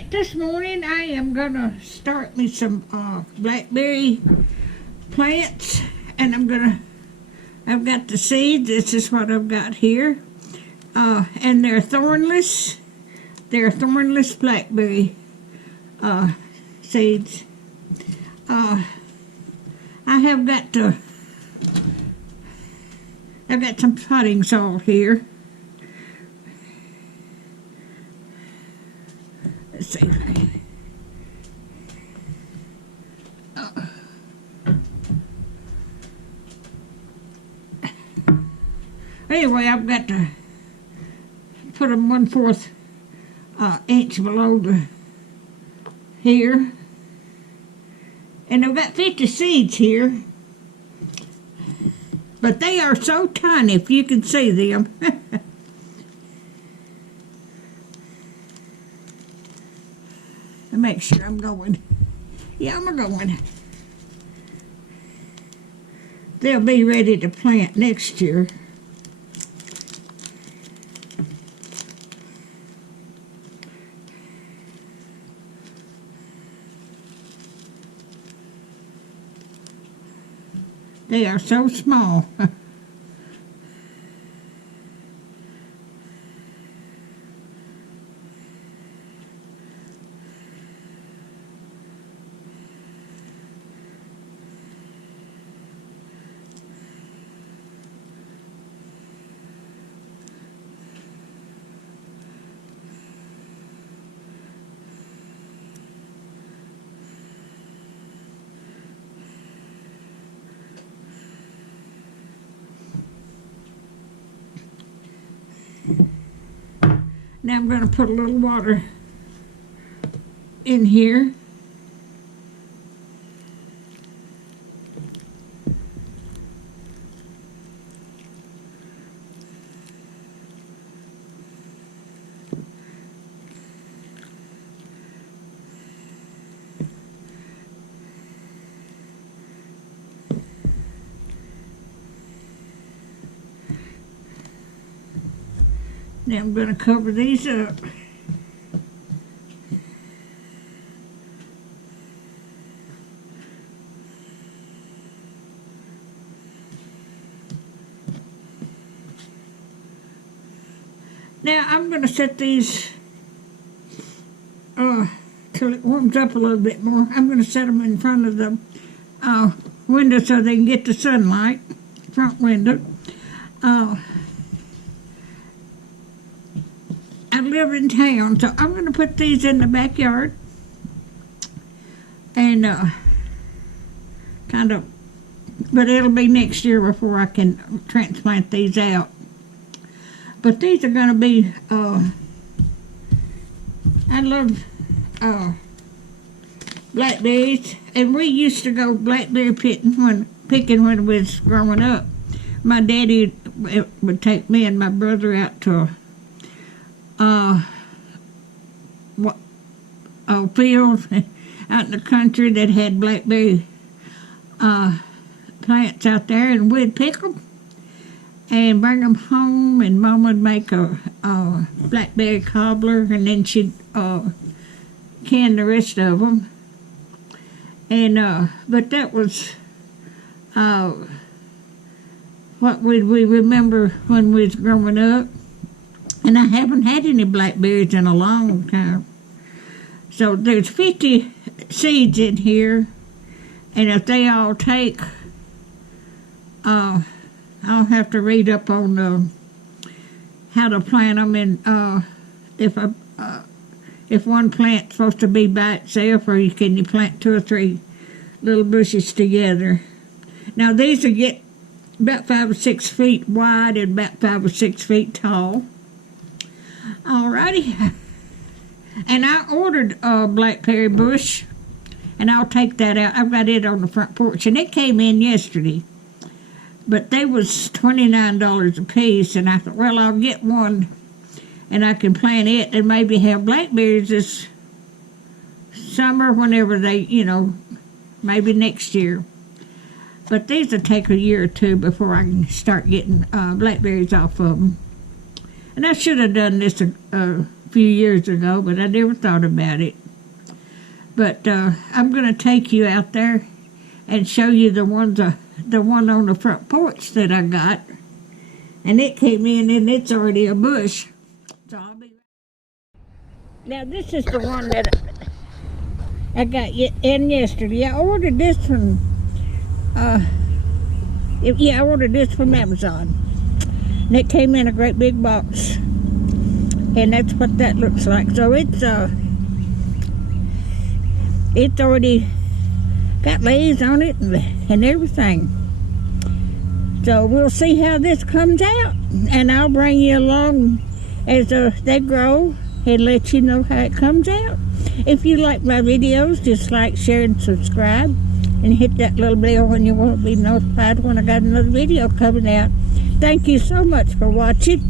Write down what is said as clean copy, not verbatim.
Alright, this morning I am gonna start me some blackberry plants, and I've got the seeds. This is what I've got here, and they're thornless. They're thornless blackberry seeds. I've got some potting soil here. Let's see. Anyway, I've got to put them 1/4 inch below the here, and I've got 50 seeds here, but they are so tiny if you can see them. Make sure I'm going. Yeah, I'm going. They'll be ready to plant next year. They are so small. Now I'm going to put a little water in here. Now I'm going to cover these up. Now I'm going to set these till it warms up a little bit more. I'm going to set them in front of the window so they can get the sunlight, front window. I live in town, so I'm going to put these in the backyard and but it'll be next year before I can transplant these out. But these are going to be, I love blackberries, and we used to go blackberry picking when we was growing up. My daddy would take me and my brother out to fields out in the country that had blackberry plants out there, and we'd pick them and bring them home, and Mom would make a blackberry cobbler, and then she'd can the rest of them. And but that was what we remember when we was growing up. And I haven't had any blackberries in a long time. So there's 50 seeds in here, and if they all take, I'll have to read up on how to plant them, and if one plant's supposed to be by itself, or can you plant 2 or 3 little bushes together. Now these will get about 5 or 6 feet wide and about 5 or 6 feet tall. Alrighty, and I ordered a blackberry bush, and I'll take that out. I've got it on the front porch, and it came in yesterday, but they was $29 a piece, and I thought, well, I'll get one, and I can plant it and maybe have blackberries this summer, whenever they, maybe next year. But these will take a year or two before I can start getting blackberries off of them. And I should have done this a few years ago, but I never thought about it. But I'm going to take you out there and show you the one on the front porch that I got. And it came in and it's already a bush. So I'll be... Now this is the one that I got in yesterday. I ordered this from, I ordered this from Amazon. And it came in a great big box. And that's what that looks like. So it's already got leaves on it and everything. So we'll see how this comes out, and I'll bring you along as they grow and let you know how it comes out. If you like my videos, just like, share, and subscribe, and hit that little bell and you won't be notified when I got another video coming out. Thank you so much for watching.